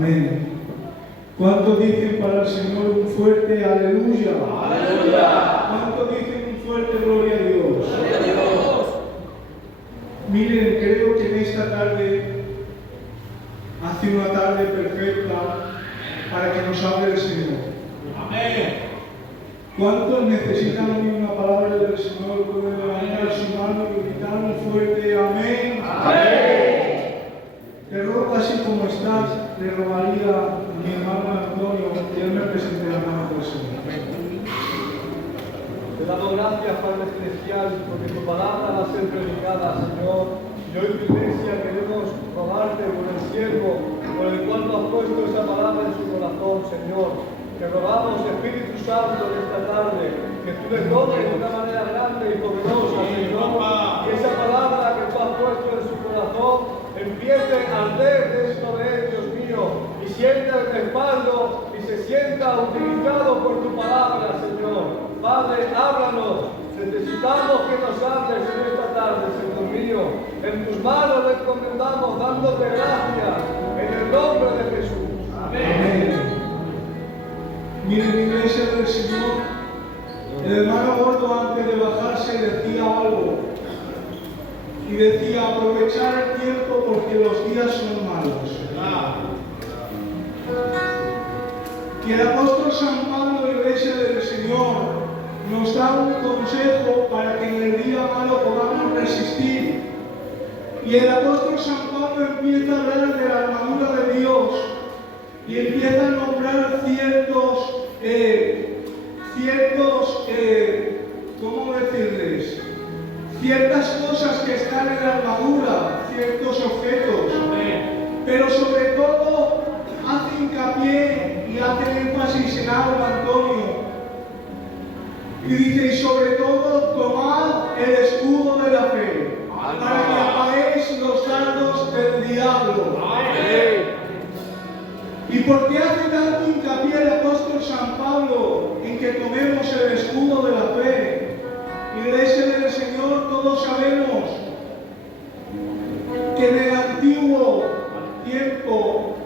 Amén. ¿Cuántos dicen para el Señor un fuerte aleluya? ¡Aleluya! ¿Cuántos dicen un fuerte gloria a Dios? ¡Gloria a Dios! Miren, creo que en esta tarde hace una tarde perfecta para que nos hable el Señor. Amén. ¿Cuántos necesitan oír una palabra del Señor? Pueden levantar su mano y gritar un fuerte amén. Amén. Te ruego, así como estás, le rogaría a mi hermano Antonio que él me presente la mano del Señor. Te damos gracias, Padre Celestial, porque tu palabra va a ser predicada, Señor. Y hoy, tu iglesia, queremos rogarte por el siervo, por el cual tú has puesto esa palabra en su corazón, Señor. Te rogamos, Espíritu Santo, en esta tarde, que tú le toques de una manera grande y poderosa, Señor. Que esa palabra que tú has puesto en su corazón empiece a arder dentro de él, Dios mío, y sienta el respaldo y se sienta utilizado por tu palabra, Señor. Padre, háblanos. Necesitamos que nos hables en esta tarde, Señor mío. En tus manos le encomendamos, dándote gracias en el nombre de Jesús. Amén. Miren, iglesia del Señor, el hermano Gordo antes de bajarse decía algo. Y decía, aprovechar el tiempo porque los días son malos. Y el apóstol San Pablo, iglesia del Señor, nos da un consejo para que en el día malo podamos resistir. Y el apóstol San Pablo empieza a hablar de la armadura de Dios y empieza a nombrar ¿cómo decirles? Ciertas cosas que están en la armadura, ciertos objetos, pero sobre todo hace hincapié y hace énfasis en algo, Antonio. Y dice, y sobre todo, tomad el escudo de la fe, para que apaguéis los dardos del diablo. ¿Y por qué hace tanto hincapié el apóstol San Pablo en que tomemos el escudo de la fe? Iglesia del Señor, todos sabemos que en el antiguo tiempo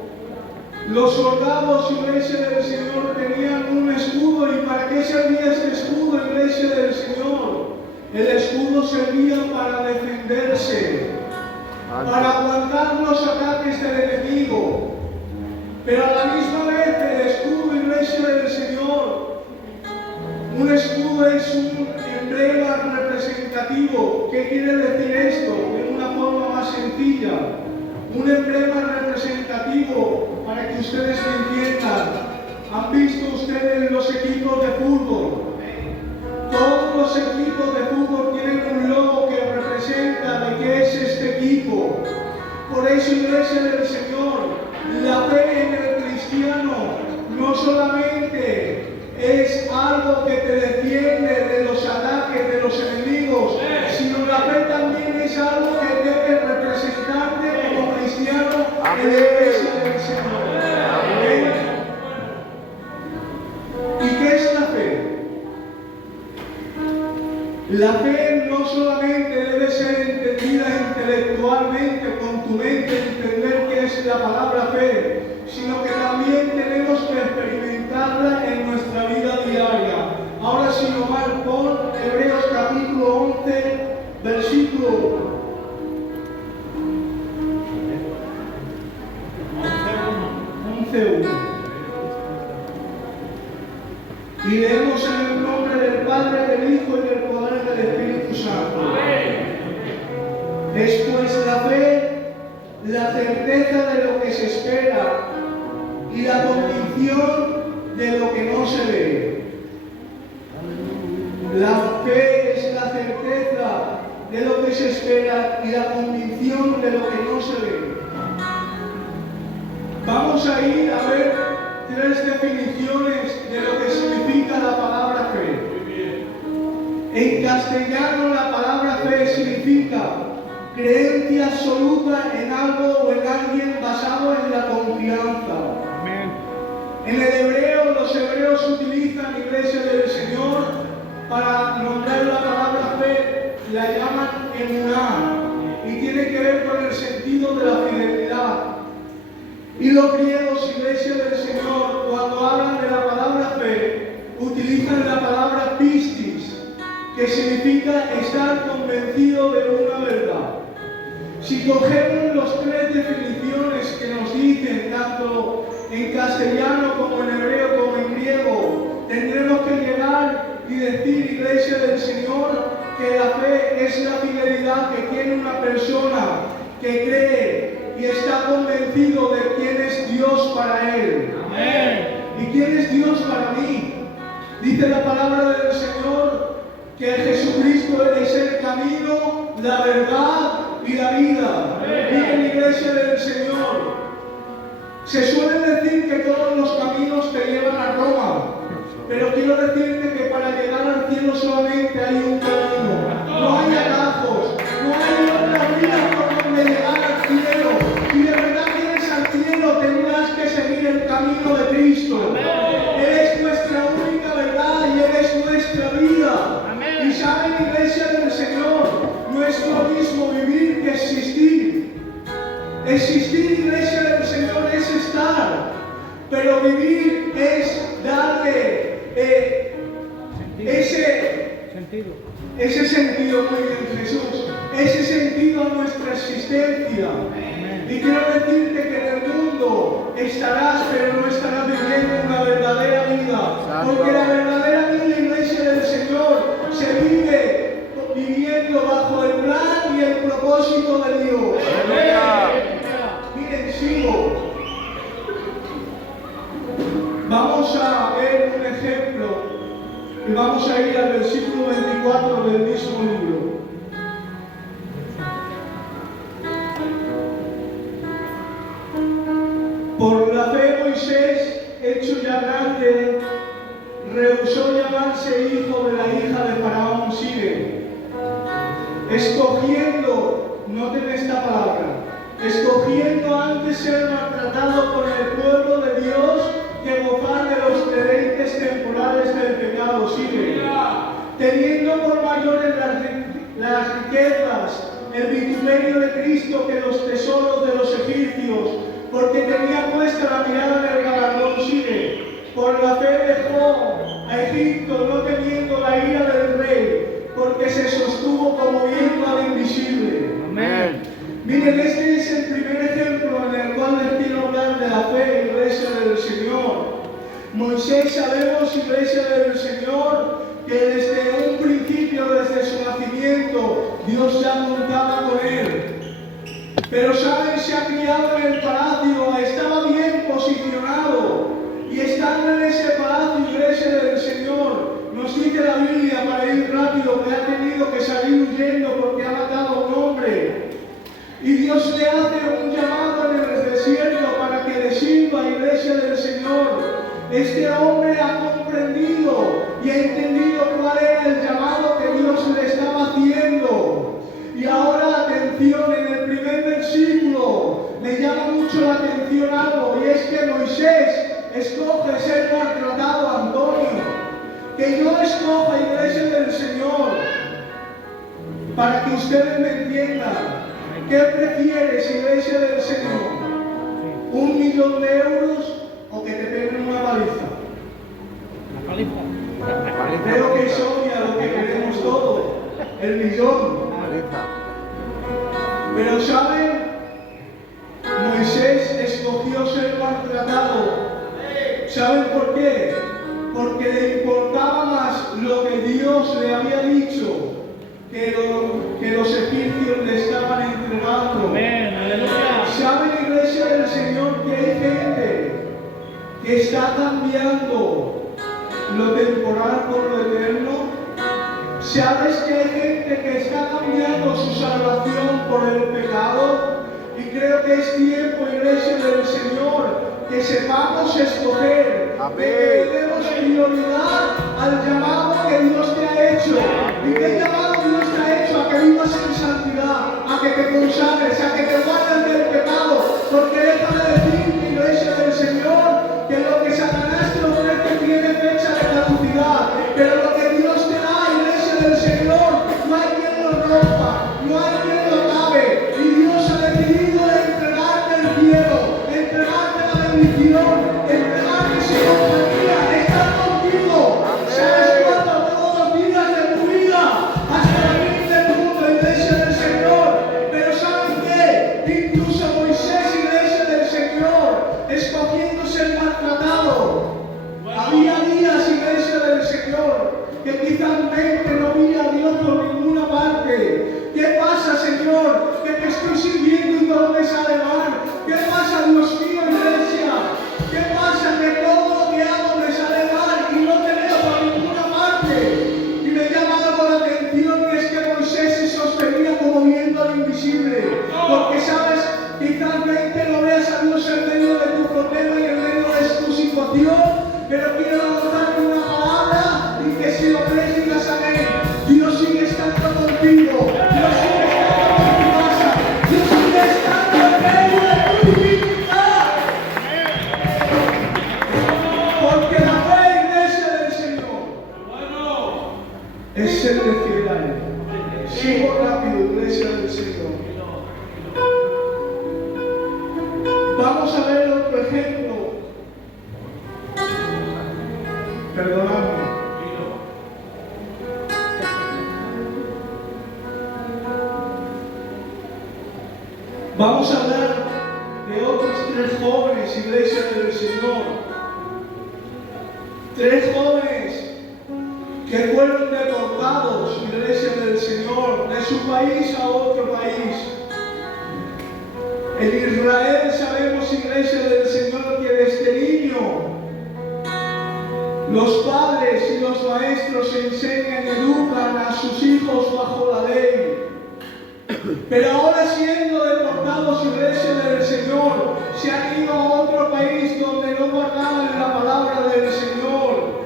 los soldados, iglesia del Señor, tenían un escudo. ¿Y para qué servía este escudo, iglesia del Señor? El escudo servía para defenderse, para aguantar los ataques del enemigo. Pero a la misma vez el escudo, iglesia del Señor, un escudo es un emblema representativo. ¿Qué quiere decir esto? De una forma más sencilla. Un emblema representativo, para que ustedes me entiendan. ¿Han visto ustedes los equipos de fútbol? Todos los equipos de fútbol tienen un logo que representa de qué es este equipo. Por eso, iglesia del Señor, la fe en el cristiano no solamente es algo que te defiende de los ataques de los enemigos, sino la fe también es algo que debe representarte como cristiano en la iglesia del Señor. Amén. ¿Y qué es la fe? La fe no solamente debe ser entendida intelectualmente, con tu mente, entender qué es la palabra fe, sino que también tenemos que experimentarla en nuestra vida diaria. Ahora sí, Omar, pon Hebreos capítulo 11, versículo 11:1. Y leemos en el nombre del Padre, del Hijo y del poder del Espíritu Santo. Es pues la fe, la certeza de lo que se espera y la convicción de lo que no se ve. La fe es la certeza de lo que se espera y la convicción de lo que no se ve. Vamos a ir a ver 3 definiciones de lo que significa la palabra fe. En castellano la palabra fe significa creencia absoluta en algo o en alguien basado en la confianza. En el hebreo, los hebreos utilizan, iglesia del Señor, para nombrar la palabra fe, la llaman emuná, y tiene que ver con el sentido de la fidelidad. Y los griegos, iglesia del Señor, cuando hablan de la palabra fe, utilizan la palabra pistis, que significa estar convencido de una verdad. Si cogemos las tres definiciones que nos dicen, tanto en castellano como en hebreo como en griego, tendremos que llegar y decir, iglesia del Señor, que la fe es la fidelidad que tiene una persona que cree y está convencido de quién es Dios para él. Amén. ¿Y quién es Dios para mí? Dice la palabra del Señor que Jesucristo es el camino, la verdad y la vida. Vive la iglesia del Señor. Se suele decir que todos los caminos te llevan a Roma, pero quiero decirte que para llegar al cielo solamente hay un camino. No hay atajos, no hay otra vía por donde llegar al cielo. Si de verdad quieres al cielo, tendrás que seguir el camino de Cristo. Él es nuestra única verdad y Él es nuestra vida. Y saben, iglesia del Señor, no es lo mismo vivir que existir. Existir, iglesia del Señor, es estar, pero vivir es darle ese sentido, muy bien, Jesús, ese sentido a nuestra existencia. Y quiero decirte que en el mundo estarás, pero no estarás viviendo una verdadera vida, porque la verdadera vida, iglesia del Señor, se vive viviendo bajo el plan y el propósito de Dios. Miren, sigo. Vamos a ver un ejemplo y vamos a ir al versículo 24 del mismo libro. Por la fe Moisés, hecho ya grande, rehusó llamarse hijo de la hija de Faraón Sire, escogiendo, noten esta palabra, escogiendo antes ser maltratado por el pueblo de Dios que gozar de los deleites temporales del pecado. Sigue. Teniendo por mayores las riquezas, el vituperio de Cristo que los tesoros de los egipcios, porque tenía puesta la mirada en el galardón. Sigue. Por la fe dejó a Egipto, no temiendo la ira del rey, porque se sostuvo como viendo al invisible. Amén. Miren, este es el primer ejemplo en el cual les quiero hablar de la fe, iglesia del Señor. Moisés, sabemos, iglesia del Señor, que desde un principio, desde su nacimiento, Dios ya contaba con él. Pero saben, se ha criado en el palacio, estaba bien posicionado. Y estando en ese palacio, iglesia del Señor, nos dice la Biblia, para ir rápido, que ha tenido que salir huyendo porque ha matado a un hombre. Y Dios le hace un llamado en el desierto para que le sirva, iglesia del Señor. Este hombre ha comprendido y ha entendido cuál era el llamado que Dios le estaba haciendo. Y ahora, atención, en el primer versículo me llama mucho la atención algo, y es que Moisés escoge ser maltratado a Antonio. Que yo escoja, iglesia del Señor, para que ustedes me entiendan. ¿Qué prefieres, iglesia del Señor? ¿1 millón de euros o que te peguen una paliza? La paliza. Creo que es obvia lo que queremos todos, el millón. Pero ¿saben? Moisés escogió ser maltratado. ¿Saben por qué? Porque le importaba más lo que Dios le había dicho que los egipcios le estaban entregando. Amén. Aleluya. ¿Saben, iglesia del Señor, que hay gente que está cambiando lo temporal por lo eterno? ¿Sabes que hay gente que está cambiando su salvación por el pecado? Y creo que es tiempo, iglesia del Señor, que sepamos escoger, que le demos prioridad al llamado que Dios te ha hecho. ¿Y qué llamado Dios te ha hecho? A que vivas en santidad, a que te consagres, a que te guardes del pecado. Porque déjame decirte, iglesia del Señor, que lo que Satanás te ofrece tiene fecha de caducidad, pero lo que Dios te da, iglesia del Señor, no hay quien lo rompa, no hay quien lo acabe. Y Dios ha decidido entregarte el cielo, entregarte Vamos a ver otro ejemplo. Perdonadme. Vamos a hablar de otros 3 jóvenes, iglesia del Señor. 3 jóvenes que fueron deportados, iglesia del Señor, de su país a otro país. En Israel sabemos, iglesia del Señor, que desde niño los padres y los maestros enseñan y educan a sus hijos bajo la ley. Pero ahora, siendo deportados, iglesia del Señor, se han ido a otro país donde no guardaban la palabra del Señor.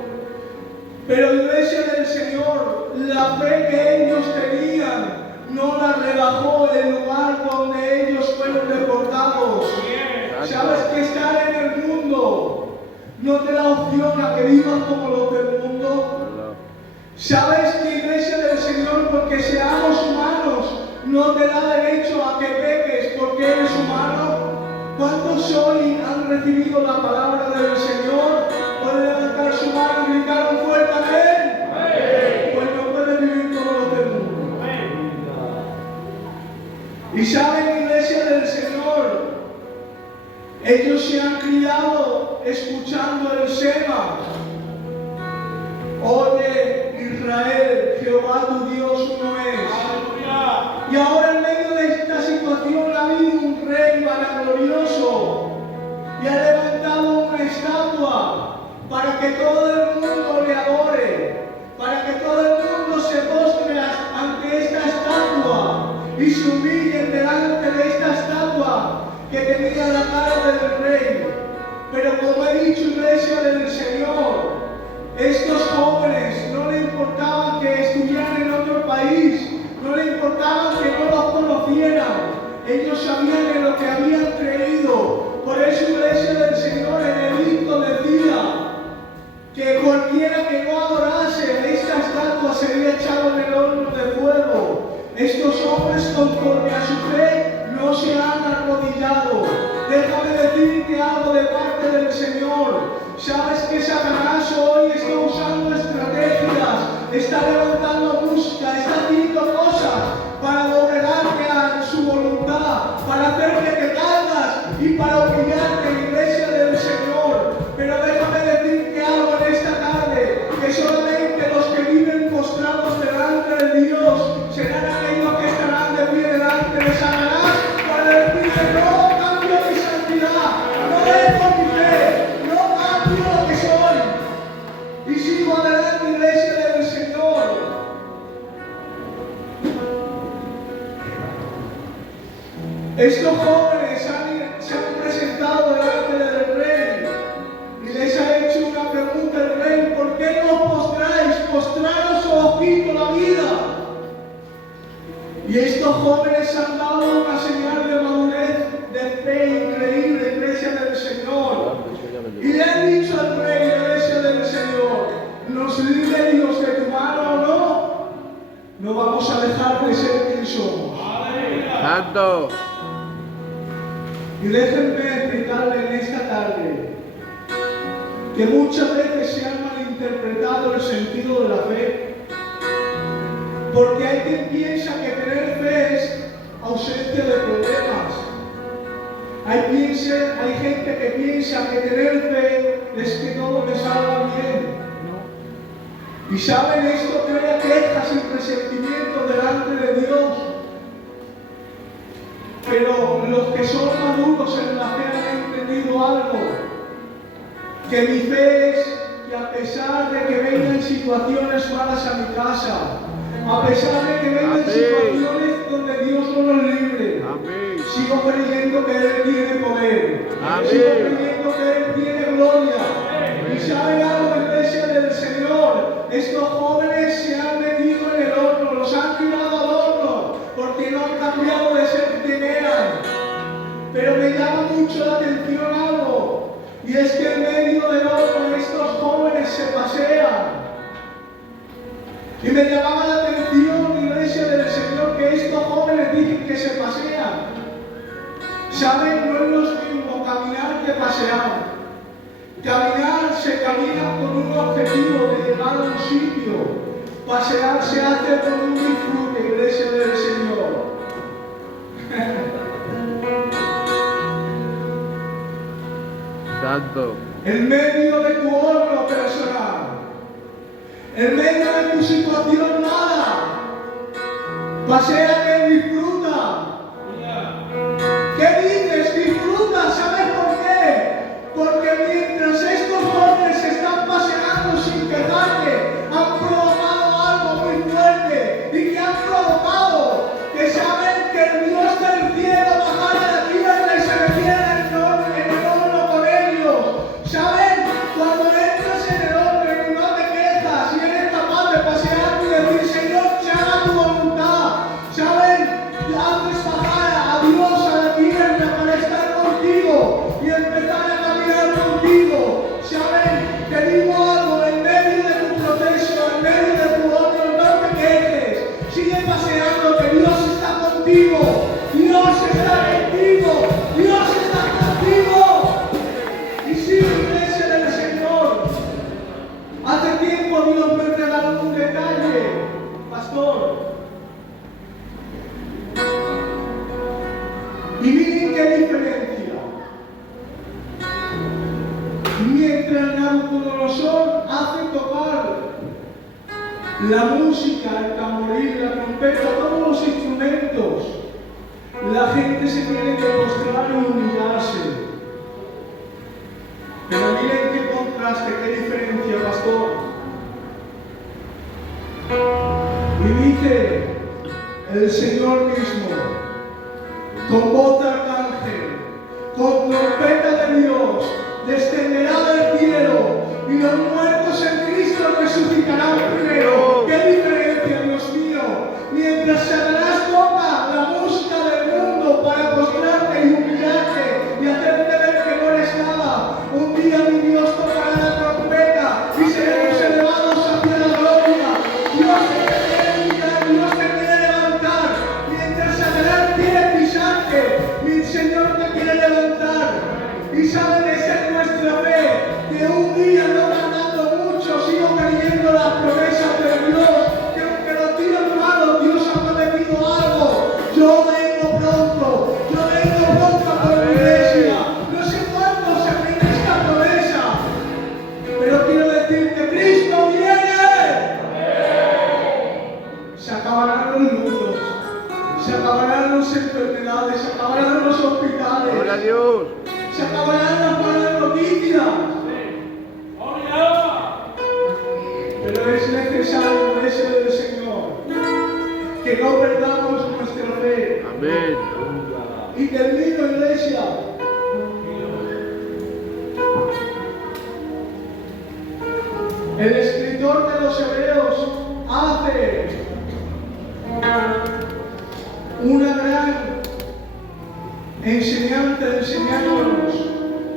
Pero, iglesia del Señor, la fe que ellos tenían no la rebajó el lugar donde ellos fueron deportados. ¿Sabes que estar en el mundo no te da opción a que vivas como los del mundo? ¿Sabes que, iglesia del Señor, porque seamos humanos, no te da derecho a que peques porque eres humano? ¿Cuántos hoy han recibido la palabra del Señor? ¿Pueden levantar su mano y gritar un fuerte amén? Pues no pueden vivir como los del mundo. Y saben, iglesia del Señor, ellos se han criado escuchando el Shema. Oye, Israel, Jehová tu Dios uno es. Y ahora, en medio de esta situación, ha habido un rey vanaglorioso y ha levantado una estatua para que todo el mundo le adore, para que todo el mundo se postre ante esta estatua y se humillen delante de esta estatua que tenía la cara del rey. Pero, como he dicho, iglesia del Señor, estos jóvenes no le importaba que estuvieran en otro país, no le importaba que no los conocieran. Ellos sabían en lo que habían creído. Por eso, iglesia del Señor, en el edicto decía que cualquiera que no adorase esta estatua sería echado en el horno de fuego. Estos hombres, conforme a su fe, no se han arrodillado. Déjame decirte algo de parte del Señor. Sabes que Satanás hoy está usando estrategias, está levantando música, está haciendo cosas para doblegarte a su voluntad, para hacer que te caigas y para humillarte, en la iglesia del Señor. Pero déjame decirte algo en esta tarde, que solamente los que viven postrados delante de Dios serán aquellos que estarán de pie delante de Satanás para decirle: no cambio mi santidad, no dejo mi fe, no cambio lo que soy y sigo adelante, iglesia del Señor. Estos jóvenes se han presentado delante del rey y les ha hecho una pregunta el rey: ¿por qué no os postráis? Postraros o os quito la vida. Y estos jóvenes han dado una señal de madurez, de fe increíble, iglesia del Señor. Y le han dicho al rey, iglesia del Señor: nos libre Dios de tu mano o no, no vamos a dejar de ser quien somos. Santo. Y déjenme explicarle en esta tarde que muchas veces se ha malinterpretado el sentido de la fe, porque hay quien piensa que tener fe es ausencia de problemas. Hay gente que piensa que tener fe es que todo me salga bien. Y saben, esto crea quejas y resentimiento delante de Dios. Pero los que son maduros en la fe han entendido algo, que mi fe es que a pesar de que vengan situaciones malas a mi casa, a pesar de que vengan situaciones donde Dios no nos libre, sigo creyendo que Él tiene poder, sigo creyendo que Él tiene gloria. Y saben algo, iglesia del Señor, estos jóvenes se han metido en el horno, los han tirado al horno, porque no han cambiado de ser quien eran. Pero me llama mucho la atención algo, y es que en medio del horno estos jóvenes se pasean. Y me llamaba la atención, iglesia del Señor, que estos jóvenes dicen que se pasean. ¿Saben? No es lo mismo pasear. Caminar se camina con un objetivo de llegar a un sitio. Pasear se hace con un disfrute, iglesia del Señor. Santo. En medio de tu horno personal, en medio de tu situación mala, pasea y disfruta. ¿Qué dices? Disfruta, ¿sabes por qué? Porque mientras estos jóvenes están paseando sin quejarse, han provocado algo muy fuerte y que han provocado que saben que el Dios del cielo bajara a la tierra y se metiera en el horno con ellos. ¿Saben? Cuando entras en el horno y no te quejas y eres capaz de pasear y decir, Señor, se haga tu voluntad. ¿Saben? Haces bajar a Dios a la tierra para estar contigo y empezar a caminar contigo. ¿Saben? Te digo algo, en medio de tu proceso, en medio de tu horno, no te quejes. Sigue paseando, que Dios está contigo. Dios está contigo. Dios está contigo. Y sigue, iglesia del Señor. Hace tiempo Dios me regaló un detalle, pastor. Y miren qué diferencia. Mientras Nabucodonosor hace tocar la música, el tamboril, la trompeta, todos los instrumentos, la gente se tiene que postrar y humillarse. Pero miren qué contraste, qué diferencia, pastor. Y dice el Señor mismo, con voz de arcángel, con trompeta de Dios, descenderá del cielo y los muertos en Cristo resucitarán primero. ¡Qué diferencia, Dios mío! Mientras Satanás toca la música del mundo para postrarte y humillarte y hacerte ver que no eres nada, un día mi Dios tocará la trompeta y seremos elevados hacia la gloria. Dios te quiere humillar, Dios te quiere levantar. Mientras Satanás quiere pisarte, mi Señor te quiere levantar. Y saben, esa es nuestra fe, que un día, no tardando mucho, sigo creyendo las promesas de Dios, que aunque los días malos, Dios ha prometido algo. Yo vengo pronto por mi iglesia. No sé cuándo se aplica esta promesa, pero quiero decir que Cristo viene. Se acabarán los lutos, se acabarán las enfermedades, se acabarán los hospitales. Gloria a Dios. Se acabarán las malas noticias. Pero es necesario, iglesia del Señor, que no perdamos nuestra fe. Amén. Y termino, iglesia. El escritor de los Hebreos hace una gran enseñanza, enseñándonos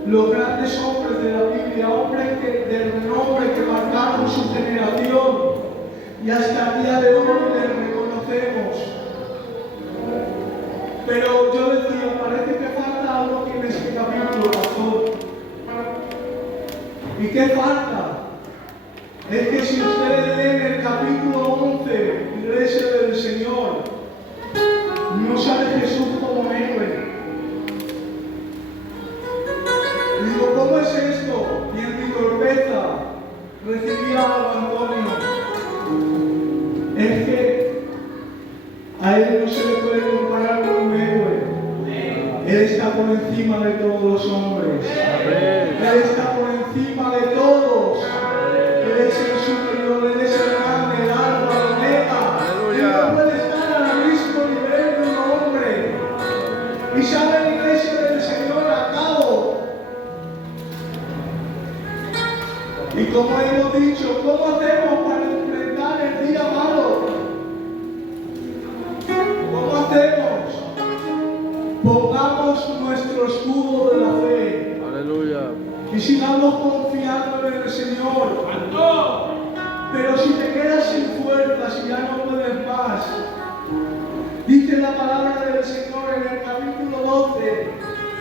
los grandes hombres de la Biblia, hombres de renombre que marcaron su generación y hasta el día de hoy les reconocemos. Pero yo decía, parece que falta algo aquí en este capítulo, pastor. ¿Y qué falta? Es que si ustedes leen el capítulo 11, Iglesia del Señor, no sale Jesús como héroe. Digo, ¿cómo es esto? Y en mi torpeza recibí a Antonio. Es que a él no se le puede comparar con un héroe. Él está por encima de todos los hombres. Él está por encima de todos. Él es el superior, Él es el grande, el alfa, el omega. Él no puede estar al mismo nivel de un hombre. Y sabe la iglesia del Señor, acabo. Y como hemos dicho, ¿cómo hacemos para enfrentar el día malo? ¿Cómo hacemos? Pongamos nuestro escudo de la fe. Aleluya. Y sigamos confiando en el Señor. Pero si te quedas sin fuerzas y ya no puedes más, dice la palabra del Señor en el capítulo 12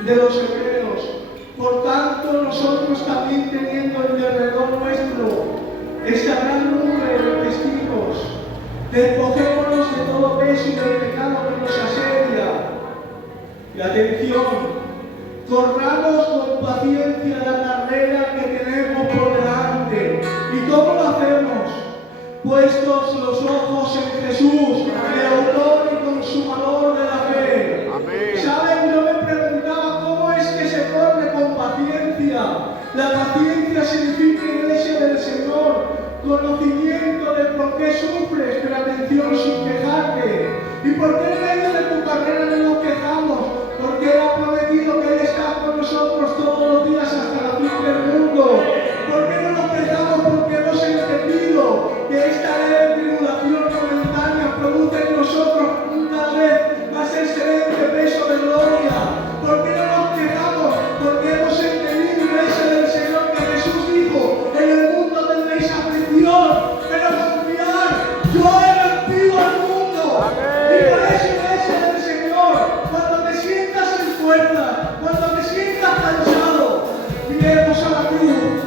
de los Hebreos, Por tanto, nosotros también teniendo en derredor nuestro esta gran nube de testigos, despojémonos de todo peso y del pecado que nos asedia. Y atención, corramos con paciencia la carrera que tenemos por delante. ¿Y cómo lo hacemos? Puestos los ojos en Jesús, el autor y consumador de la fe. Amén. ¿Saben? Yo me preguntaba cómo es que se corre con paciencia. La paciencia significa, iglesia del Señor, conocimiento de por qué sufres, pero atención, sin quejarte. ¿Y por qué en medio de tu carrera no nos quejamos? Porque Él ha prometido que Él está con nosotros todos los días hasta la fin del mundo. ¿Por qué no nos quejamos? Porque hemos entendido que esta leve tribulación momentánea produce en nosotros cada vez más excelente peso de gloria. ¿Por qué no nos quejamos? Porque hemos entendido, iglesia del Señor, que Jesús dijo: en el mundo tendréis aflicción, pero confiad, yo he vencido al mundo. Y por eso, iglesia del Señor, cuando te sientas sin fuerza, cuando te sientas cansado, miremos a la cruz,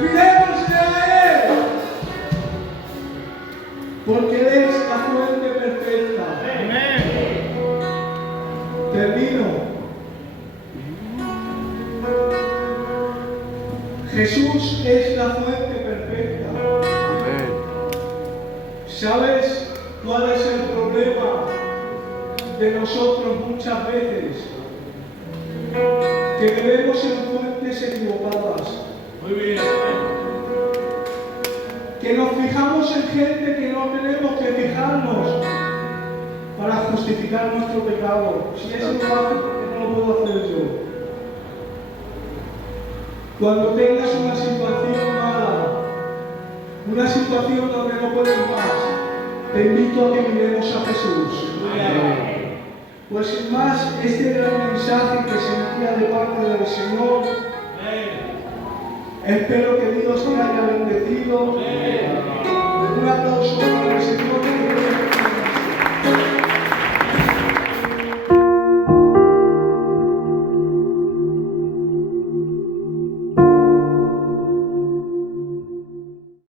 miremosle a Él, porque Él es la fuente perfecta. Termino. Jesús es la fuente perfecta. Amén. ¿Sabes cuál es el problema de nosotros muchas veces? Que bebemos en fuentes equivocadas. Muy bien. Que nos fijamos en gente que no tenemos que fijarnos para justificar nuestro pecado. Si eso lo hace, ¿por qué no lo puedo hacer yo? Cuando tengas una situación mala, una situación donde no puedes más, te invito a que miremos a Jesús. Amén. Pues sin más, este era el mensaje que sentía de parte del Señor. Espero que Dios te haya bendecido. Un aplauso para el Señor.